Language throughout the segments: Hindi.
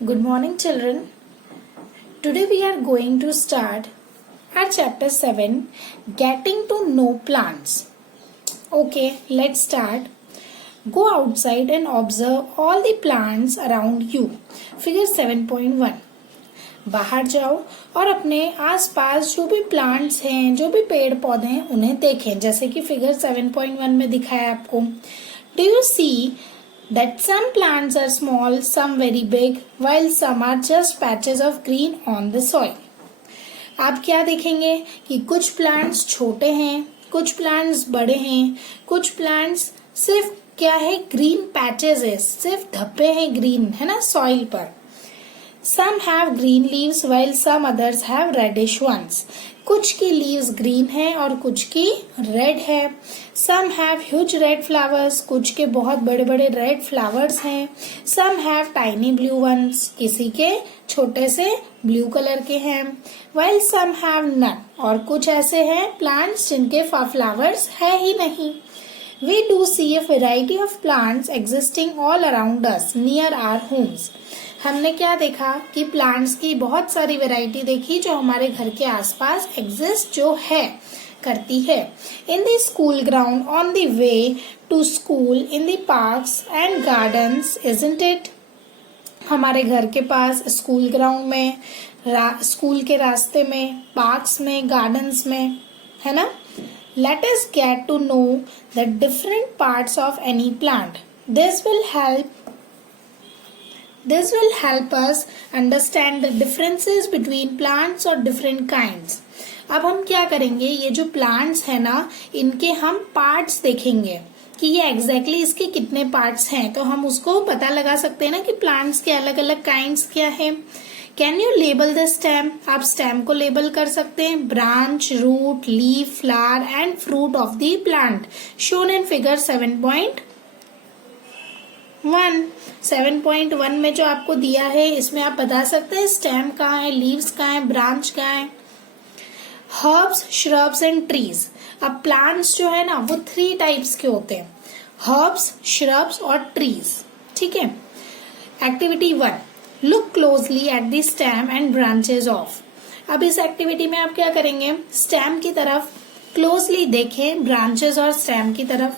Good morning, children. Today we are going to start our chapter 7, Getting to Know Plants. Okay, let's start. Go outside and observe all the plants around you. Figure 7.1. बाहर जाओ और अपने आसपास जो भी प्लांट्स हैं, जो भी पेड़ पौधे हैं, उन्हें देखें, जैसे कि फिगर 7.1 में दिखाया आपको. Do you see that some plants are small, some very big, while some are just patches of green on the soil. आप क्या देखेंगे कि कुछ प्लांट्स छोटे हैं, कुछ प्लांट्स बड़े हैं, कुछ प्लांट्स सिर्फ क्या है, ग्रीन पैचेस है, सिर्फ धब्बे हैं ग्रीन, है ना, सॉइल पर. Some have green leaves while some others have reddish ones. कुछ की लीव्स ग्रीन है और कुछ की रेड है. Some have huge red flowers. कुछ के बहुत बड़े बड़े रेड फ्लावर्स हैं. Some have tiny blue ones. किसी के छोटे से ब्लू कलर के हैं. While some have none. और कुछ ऐसे हैं प्लांट्स जिनके फ्लावर्स है ही नहीं. We do see a variety of plants existing all around us near our homes. हमने क्या देखा कि प्लांट्स की बहुत सारी वैरायटी देखी जो हमारे घर के आसपास एग्जिस्ट जो है करती है. In the school ground, on the way to school, in the parks and gardens, isn't it. हमारे घर के पास, स्कूल ग्राउंड में, स्कूल के रास्ते में, पार्क्स में, गार्डन्स में, है ना. Let us get to know the different parts of any plant. This will help us understand the differences between plants or different kinds. अब हम क्या करेंगे, ये जो plants है ना, इनके हम parts देखेंगे कि ये exactly इसके कितने parts हैं, तो हम उसको पता लगा सकते हैं ना कि plants के अलग अलग kinds क्या है. Can you label the stem. आप स्टेम को लेबल कर सकते हैं. Branch, root, leaf, flower and fruit of the plant shown in figure 7.1. 7.1 में जो आपको दिया है इसमें आप बता सकते हैं स्टेम कहाँ है, लीव्स कहाँ है, ब्रांच कहाँ है. Herbs, shrubs and trees. अब प्लांट्स जो है ना वो 3 टाइप्स के होते हैं, हर्ब्स, श्रब्स और ट्रीज. ठीक है. Activity 1, look closely at the stem and branches of. अब इस एक्टिविटी में आप क्या करेंगे, स्टेम की तरफ क्लोजली देखें, ब्रांचेस और स्टेम की तरफ.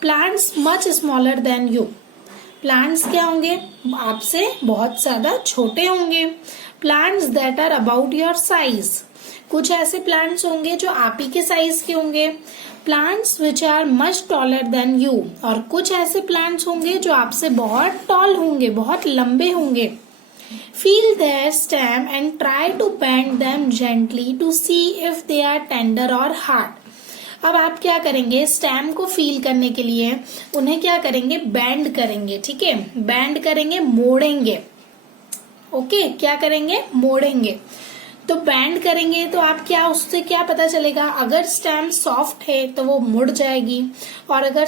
Plants much smaller than you. Plants क्या होंगे, आपसे बहुत ज्यादा छोटे होंगे. Plants that are about your size. कुछ ऐसे प्लांट्स होंगे जो आप ही के साइज के होंगे. Plants which are much taller than you. और कुछ ऐसे प्लांट्स होंगे जो आपसे बहुत टॉल होंगे, बहुत लंबे होंगे. Feel their stem and try to bend them gently to see if they are tender or hard. अब आप क्या करेंगे, स्टेम को फील करने के लिए उन्हें क्या करेंगे, बैंड करेंगे. ठीक है, बैंड करेंगे, मोड़ेंगे. ओके, क्या करेंगे, मोड़ेंगे. तो बैंड करेंगे तो आप क्या, उससे क्या पता चलेगा, अगर स्टेम सॉफ्ट है तो वो मुड़ जाएगी और अगर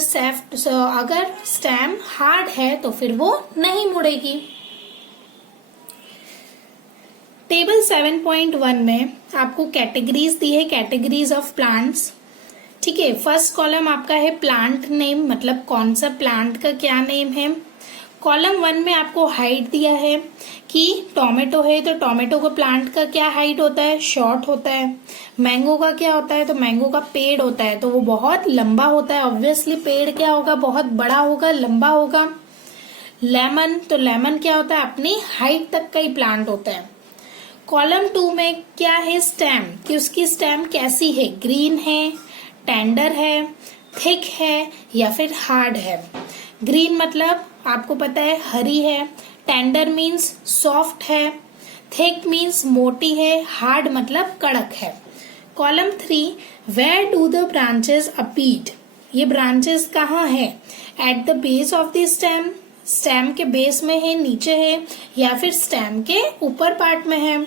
स्टेम हार्ड है तो फिर वो नहीं मुड़ेगी. टेबल 7.1 में आपको कैटेगरीज दी है, कैटेगरीज ऑफ प्लांट्स. ठीक है. फर्स्ट कॉलम आपका है प्लांट नेम, मतलब कौन सा प्लांट का क्या नेम है. कॉलम 1 में आपको हाइट दिया है कि टोमेटो है तो टोमेटो का प्लांट का क्या हाइट होता है, शॉर्ट होता है. मैंगो का क्या होता है, तो मैंगो का पेड़ होता है तो वो बहुत लंबा होता है. ऑब्वियसली पेड़ क्या होगा, बहुत बड़ा होगा, लंबा होगा. लेमन, तो लेमन क्या होता है, अपनी हाइट तक का ही प्लांट होता है. कॉलम 2 में क्या है, स्टेम, कि उसकी स्टेम कैसी है, ग्रीन है, टेंडर है, थिक है या फिर हार्ड है. ग्रीन मतलब आपको पता है हरी है, टेंडर मीन्स सॉफ्ट है, थिक मीन्स मोटी है, हार्ड मतलब कड़क है. Column 3, where do the branches appear. ये ब्रांचेस कहाँ है, at the base of the stem, stem के बेस में है, नीचे है, या फिर स्टेम के ऊपर पार्ट में है.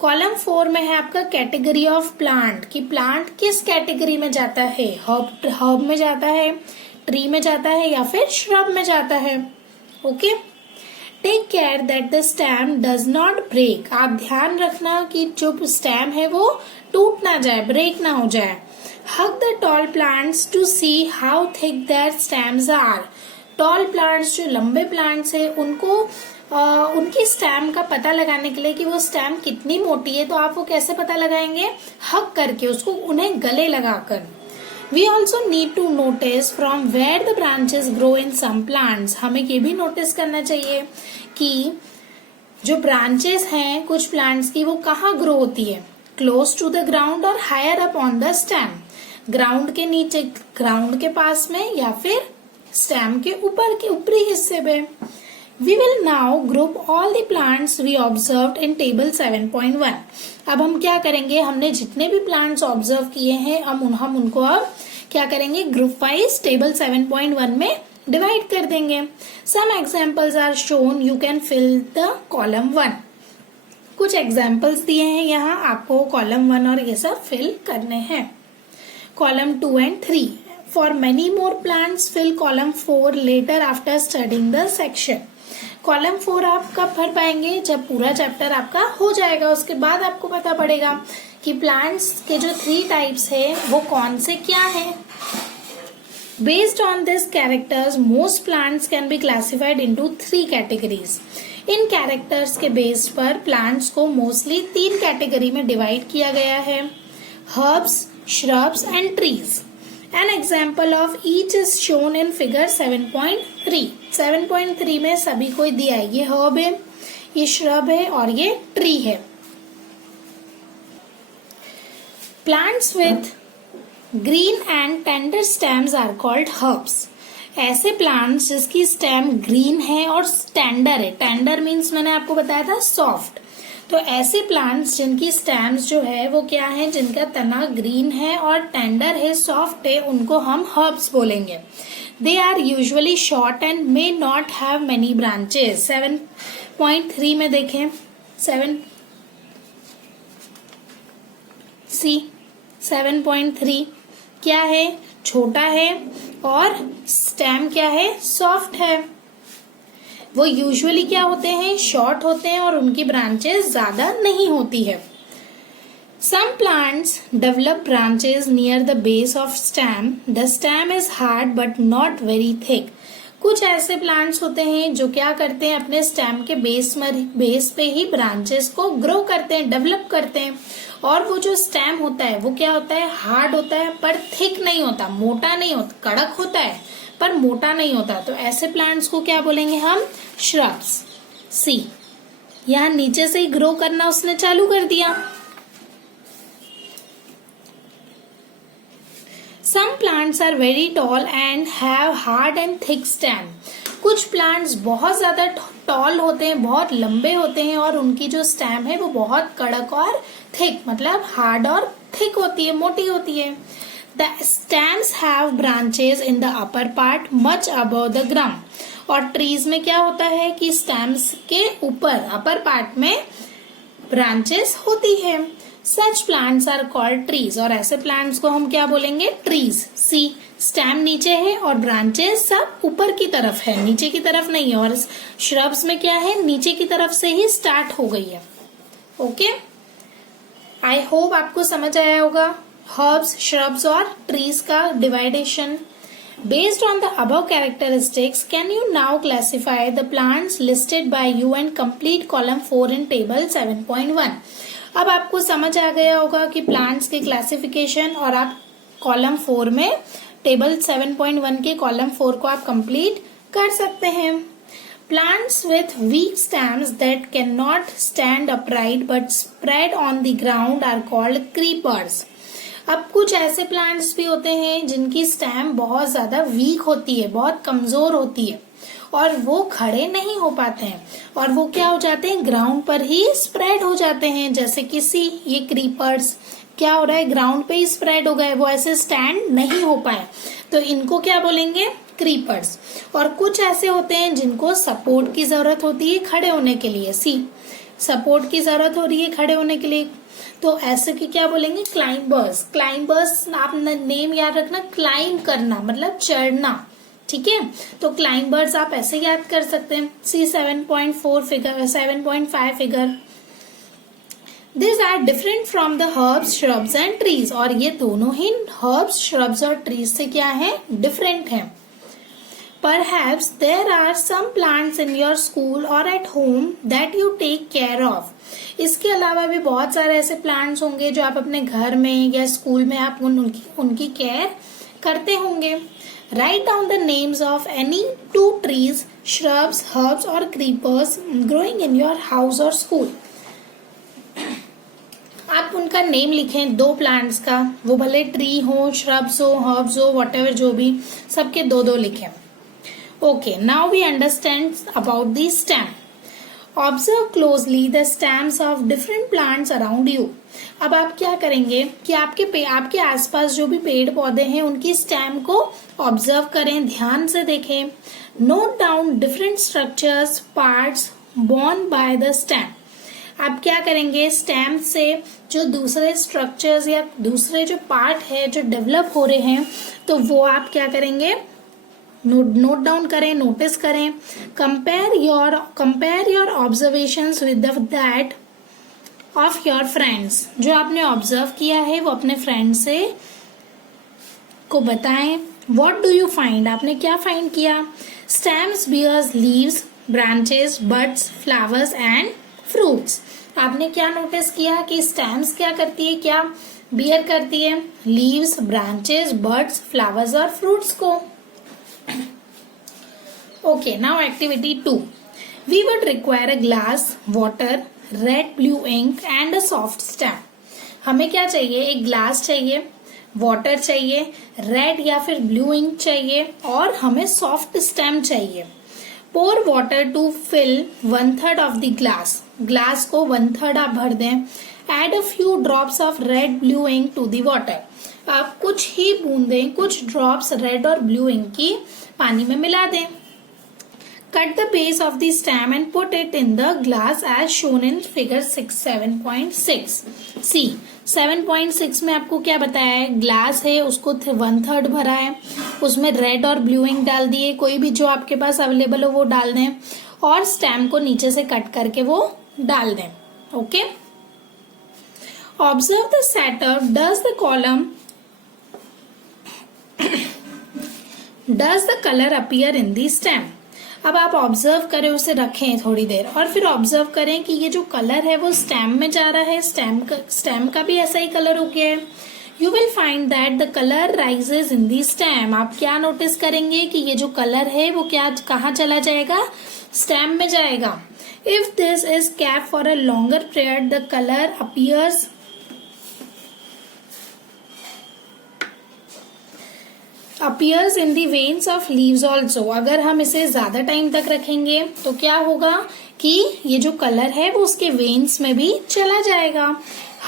कॉलम 4 में है आपका कैटेगरी ऑफ प्लांट, कि प्लांट किस कैटेगरी में जाता है, हर्ब में जाता है, ट्री में जाता है या फिर श्रब में जाता है. Okay. Take care that the stem does not break. आप ध्यान रखना कि जो स्टेम है वो टूट ना जाए, ब्रेक ना हो जाए. Hug the tall plants to see how thick their stems are. Tall plants, जो लंबे प्लांट्स है, उनको उनकी स्टेम का पता लगाने के लिए कि वो स्टेम कितनी मोटी है, तो आप वो कैसे पता लगाएंगे? हक करके, उसको उन्हें गले लगाकर। We also need to notice from where the branches grow in some plants. हमें ये भी नोटिस करना चाहिए कि जो ब्रांचेस हैं कुछ प्लांट्स की वो कहाँ ग्रो होती है, क्लोज टू द ग्राउंड और higher up on the stem, ground के नीचे, ग्राउंड के पास में, या फिर स्टेम के ऊपर के ऊपरी हिस्से पे। We will now group all the plants we observed in table 7.1. अब हम क्या करेंगे, हमने जितने भी प्लांट्स ऑब्जर्व किए हैं हम उनको अब क्या करेंगे, ग्रुप वाइज टेबल 7.1 में डिवाइड कर देंगे। Some examples are shown, you can fill the column 1। कुछ एग्जाम्पल्स दिए हैं यहाँ, आपको कॉलम 1 और ये सब फिल करने हैं। Column 2 and 3। For many more plants fill column 4 later after studying the section. Column 4 आप कब भर पाएंगे, जब पूरा चैप्टर आपका हो जाएगा, उसके बाद आपको पता पड़ेगा कि प्लांट्स के जो 3 टाइप्स है वो कौन से क्या है। Based on this characters most plants can be classified into 3 categories. In characters के बेस पर प्लांट्स को मोस्टली 3 कैटेगरी में डिवाइड किया गया है, herbs, shrubs and trees. An example of each is shown in figure 7.3. 7.3 में सभी को दिया है, ये हर्ब है, ये श्रब है और ये ट्री है। Plants with green and tender stems are called herbs. ऐसे प्लांट्स जिसकी स्टेम ग्रीन है और टेंडर है, टेंडर मीन्स मैंने आपको बताया था सॉफ्ट, तो ऐसे प्लांट्स जिनकी स्टेम्स जो है वो क्या है, जिनका तना ग्रीन है और टेंडर है, सॉफ्ट है, उनको हम हर्ब्स बोलेंगे। They are usually short and may not have many branches. 7.3 में देखें, 7.3 क्या है, छोटा है और स्टेम क्या है, सॉफ्ट है। वो यूजुअली क्या होते हैं, शॉर्ट होते हैं और उनकी ब्रांचेस ज्यादा नहीं होती है। Some plants develop branches near the base of stem. The stem is hard but not very thick. कुछ ऐसे प्लांट्स होते हैं जो क्या करते हैं, अपने स्टेम के बेस पे ही ब्रांचेस को ग्रो करते हैं, डेवलप करते हैं, और वो जो स्टेम होता है वो क्या होता है, हार्ड होता है पर थिक नहीं होता, मोटा नहीं होता, कड़क होता है पर मोटा नहीं होता। तो ऐसे प्लांट्स को क्या बोलेंगे हम, श्रब्स। सी, यहाँ नीचे से ही ग्रो करना उसने चालू कर दिया। Some plants are very tall and have hard and thick stem. कुछ प्लांट्स बहुत ज्यादा टॉल होते हैं, बहुत लंबे होते हैं और उनकी जो स्टेम है वो बहुत कड़क और थिक, मतलब हार्ड और थिक होती है, मोटी होती है। The stems have branches in the upper part much above the ground. और ट्रीज में क्या होता है कि स्टेम्स के ऊपर, अपर पार्ट में ब्रांचेस होती है। Such plants are called trees. और ऐसे प्लांट्स को हम क्या बोलेंगे, ट्रीज। सी, स्टेम नीचे है और ब्रांचेस सब ऊपर की तरफ है, नीचे की तरफ नहीं है। और श्रब्स में क्या है, नीचे की तरफ से ही स्टार्ट हो गई है। ओके, आई होप आपको समझ आया होगा हर्ब्स, श्रब्स और ट्रीज का division. Based on the above characteristics can you now classify the plants listed by you and complete column 4 in table 7.1। अब आपको समझ आ गया होगा कि प्लांट्स के क्लासिफिकेशन, और आप कॉलम 4 में टेबल 7.1 के कॉलम 4 को आप कंप्लीट कर सकते हैं। Plants with weak stems that cannot stand upright but spread on the ground are called creepers. अब कुछ ऐसे प्लांट्स भी होते हैं जिनकी स्टेम बहुत ज्यादा वीक होती है, बहुत कमजोर होती है और वो खड़े नहीं हो पाते हैं और वो क्या हो जाते हैं, ग्राउंड पर ही स्प्रेड हो जाते हैं। जैसे कि सी, ये क्रीपर्स क्या हो रहा है, ग्राउंड पे ही स्प्रेड हो गए, वो ऐसे स्टैंड नहीं हो पाए, तो इनको क्या बोलेंगे, क्रीपर्स। और कुछ ऐसे होते हैं जिनको सपोर्ट की जरूरत होती है खड़े होने के लिए। सी, सपोर्ट की जरूरत हो रही है खड़े होने के लिए, तो ऐसे की क्या बोलेंगे, क्लाइंबर्स। क्लाइंबर्स आप नेम याद रखना, क्लाइंब करना मतलब चढ़ना, ठीक है। तो क्लाइंबर्स आप ऐसे याद कर सकते हैं। सी 7.4 figure, 7.5 figure. These are different from the herbs, shrubs and trees. और ये दोनों ही herbs, shrubs और trees से क्या है, डिफरेंट है। Perhaps there are some plants in your school or at home that you take care of. इसके अलावा भी बहुत सारे ऐसे प्लांट्स होंगे जो आप अपने घर में या स्कूल में आप उनकी केयर करते होंगे. Write down the names of any 2 trees, shrubs, herbs or creepers growing in your house or school. आप उनका नेम लिखें 2 प्लांट्स का, वो भले ट्री हो, श्रब्स हो, हर्ब्स हो, व्हाटएवर जो भी, सबके 2-2 लिखें. Okay, now we understand about the stem. Observe closely the stems of different plants around you. अब आप क्या करेंगे कि आपके आसपास जो भी पेड़ पौधे हैं उनकी स्टेम को ऑब्जर्व करें, ध्यान से देखें. Note down different structures, parts borne by the stem. आप क्या करेंगे, स्टेम से जो दूसरे स्ट्रक्चर्स या दूसरे जो पार्ट है जो डेवलप हो रहे हैं, तो वो आप क्या करेंगे, नोट डाउन करें, नोटिस करें. Compare your observations with that of your friends. जो आपने ऑब्जर्व किया है वो अपने फ्रेंड से को बताएं. व्हाट डू यू फाइंड, आपने क्या फाइंड किया. Stems bears leaves, branches, buds, flowers and fruits. आपने क्या नोटिस किया कि स्टेम्स क्या करती है, क्या बियर करती है, लीव्स, ब्रांचेस, बड्स, फ्लावर्स और फ्रूट्स को. Okay, now activity 2. We would require a glass, water, red, blue ink and a soft stem. हमें क्या चाहिए, एक ग्लास चाहिए, वाटर चाहिए, रेड या फिर ब्लू इंक चाहिए और हमें सॉफ्ट स्टेम चाहिए. Pour water to fill 1/3 of the glass. Glass को 1/3 आप भर दें. Add a few drops of red, blue ink to the water. आप कुछ ही बूंदें, कुछ ड्रॉप्स रेड और ब्लू इंक की पानी में मिला दें. Cut the base of the stem and put it in the glass as shown in figure 7.6. See, 7.6 में आपको क्या बताया है, ग्लास है उसको 1/3 भरा है, उसमें रेड और ब्लू इंक डाल दिए, कोई भी जो आपके पास अवेलेबल हो वो डाल दें और स्टेम को नीचे से कट करके वो डाल दें. Okay. Observe the setter. Does the color appear in the stem? अब आप ऑब्जर्व करें, उसे रखें थोड़ी देर और फिर ऑब्जर्व करें कि ये जो कलर है वो स्टेम में जा रहा है, स्टेम का भी ऐसा ही कलर हो गया है. You will find that the colour rises in the stem. आप क्या नोटिस करेंगे कि ये जो कलर है वो क्या कहाँ चला जाएगा, स्टेम में जाएगा. If this is kept for a longer period the colour appears in the veins of leaves also. अगर हम इसे ज्यादा टाइम तक रखेंगे तो क्या होगा कि ये जो कलर है वो उसके वेन्स में भी चला जाएगा.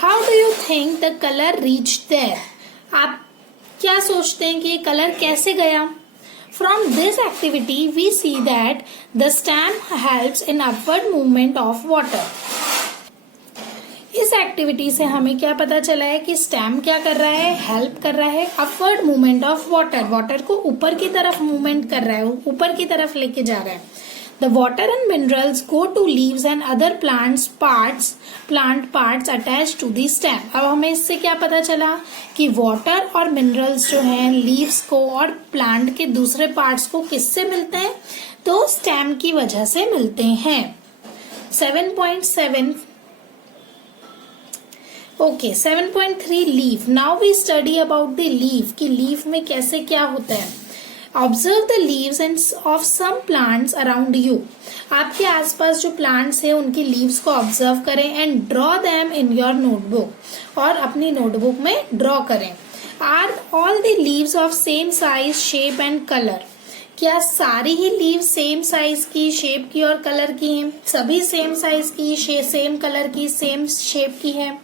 How do you think the color reached there? आप क्या सोचते हैं कि ये कलर कैसे गया. From this activity we see that the stem helps in upward movement of water. इस एक्टिविटी से हमें क्या पता चला है कि स्टेम क्या कर रहा है, हेल्प कर रहा है upward movement of water. Water को ऊपर की तरफ मूवमेंट कर रहा है, ऊपर की तरफ लेके जा रहा है. The water and minerals go to leaves and other plant parts attach to the stem. अब हमें इससे क्या पता चला कि वाटर और मिनरल्स जो हैं लीव्स को और प्लांट के दूसरे पार्ट्स को किससे मिलते हैं, तो स्टेम की वजह से मिलते हैं. 7.7 okay. 7.3 leaf. Now we study about the leaf कि लीफ में कैसे क्या होता है. Observe the leaves and of some plants around you. आपके आसपास जो प्लांट्स हैं उनकी लीव्स को ऑब्जर्व करें and draw them in your notebook. और अपनी नोटबुक में ड्रॉ करें. Are all the leaves of same size, shape and colour. क्या सारी ही लीव सेम साइज की, शेप की और कलर की हैं? सभी सेम साइज की, सेम कलर की, सेम शेप की है.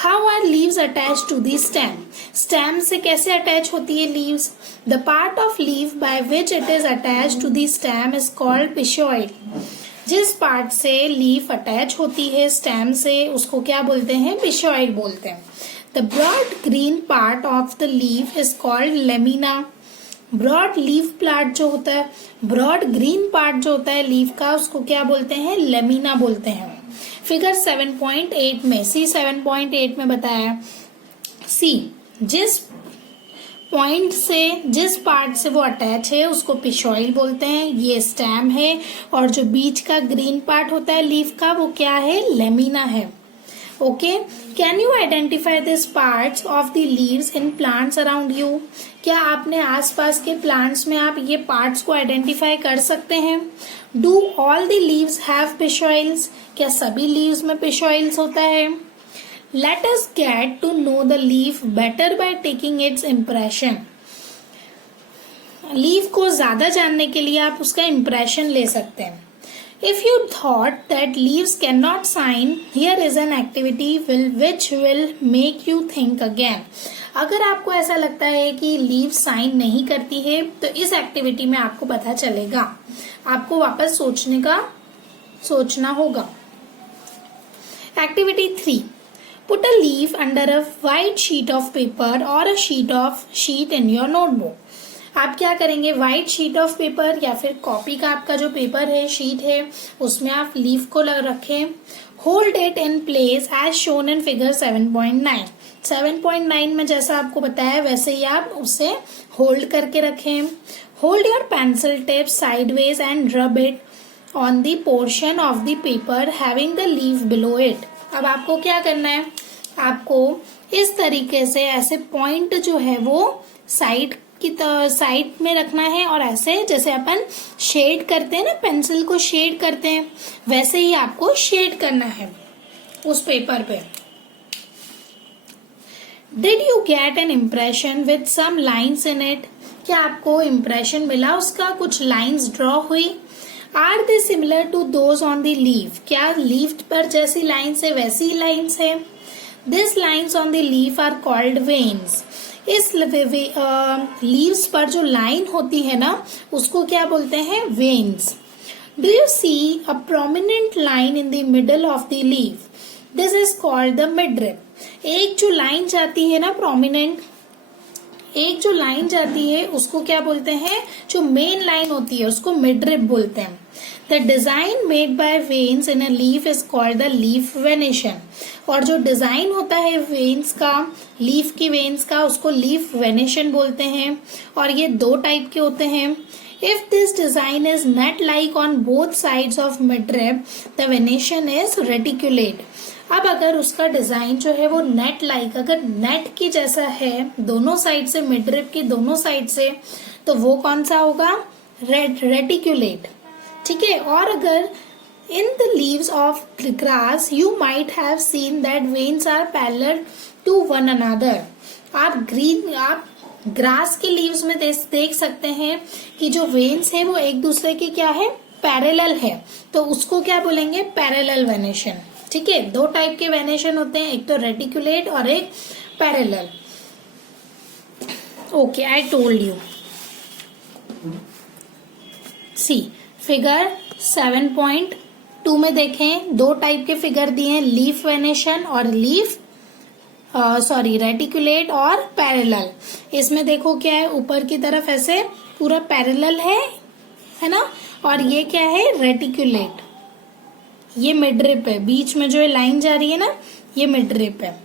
How are leaves attached to the stem? Stem से कैसे अटैच होती है leaves? The part of leaf by which it is attached to the stem is called pecioid. जिस पार्ट से लीफ अटैच होती है स्टेम से उसको क्या बोलते हैं, pecioid बोलते हैं. The broad green part of the leaf is called lamina. Broad leaf part जो होता है, ब्रॉड ग्रीन पार्ट जो होता है लीफ का, उसको क्या बोलते हैं, लेमिना बोलते हैं. फिगर 7.8 में, सी 7.8 में बताया. सी, जिस पॉइंट से जिस पार्ट से वो अटैच है उसको पिशॉइल बोलते हैं, ये स्टेम है, और जो बीच का ग्रीन पार्ट होता है लीफ का वो क्या है, लेमिना है। Okay, can you identify this parts of the leaves in plants around you? क्या आपने आसपास के प्लांट्स में आप ये पार्ट्स को आइडेंटिफाई कर सकते हैं? Do all the leaves have petioles? क्या सभी लीव्स में पिशॉइल्स होता है? Let us get to know the leaf better by taking its impression. Leaf को ज्यादा जानने के लिए आप उसका इम्प्रेशन ले सकते हैं। If you thought that leaves cannot sign, here is an activity which will make you think again. अगर आपको ऐसा लगता है कि लीव साइन नहीं करती है तो इस एक्टिविटी में आपको पता चलेगा, आपको वापस सोचना होगा। Activity 3, put a leaf under a white sheet of paper or a sheet in your notebook. आप क्या करेंगे, व्हाइट शीट ऑफ पेपर या फिर कॉपी का आपका जो पेपर है, शीट है, उसमें आप लीफ को रखें। Hold it in place as shown in figure 7.9। 7.9 में जैसा आपको बताया वैसे ही आप उसे होल्ड करके रखें। Hold your pencil tip sideways and rub it on the portion of the paper having the leaf below it. अब आपको क्या करना है, आपको इस तरीके से ऐसे पॉइंट जो है वो साइड में रखना है, और ऐसे जैसे अपन शेड करते हैं ना, पेंसिल को शेड करते हैं, वैसे ही आपको शेड करना है उस पेपर पे। Did you get an impression with some lines in it? क्या आपको इम्प्रेशन मिला, उसका कुछ लाइन्स ड्रॉ हुई? Are they similar to those on the leaf? क्या लीफ पर जैसी लाइन्स है वैसी लाइन्स है? This lines on the leaf are called veins. इस लीव्स पर जो लाइन होती है ना उसको क्या बोलते हैं, veins. Do you see a prominent line in the middle of the leaf? This is called the midrib. एक जो लाइन जाती है ना प्रोमिनेंट, एक जो लाइन जाती है उसको क्या बोलते हैं, जो मेन लाइन होती है उसको मिडरिप बोलते हैं। The design made by veins in a leaf is called the leaf venation. और जो डिजाइन होता है वेन्स का, लीफ की वेन्स का, उसको लीफ वेनेशन बोलते हैं। और ये दो टाइप के होते हैं। If this design is net like on both sides of midrib the venation is reticulate. अब अगर उसका डिजाइन जो है वो नेट लाइक, अगर नेट की जैसा है दोनों साइड से, मिडरिप की दोनों साइड से, तो वो कौन सा होगा, रेटिकुलेट। ठीक है। और अगर in the leaves of grass you might have seen that veins are parallel to one another। आप ग्रास के लीव्स में देख सकते हैं कि जो वेन्स है वो एक दूसरे के क्या है, पैरेलल है, तो उसको क्या बोलेंगे, पैरेलल वेनेशन। ठीक है, दो टाइप के वेनेशन होते हैं, एक तो रेटिकुलेट और एक parallel. Okay, I told you. See figure 7.2 में देखें, दो टाइप के फिगर दिए हैं, लीफ वेनेशन और रेटिकुलेट और पैरेलल। इसमें देखो क्या है, ऊपर की तरफ ऐसे पूरा पैरेलल है ना, और ये क्या है, रेटिकुलेट। ये मिडरिप है, बीच में जो लाइन जा रही है ना, ये मिडरिप है।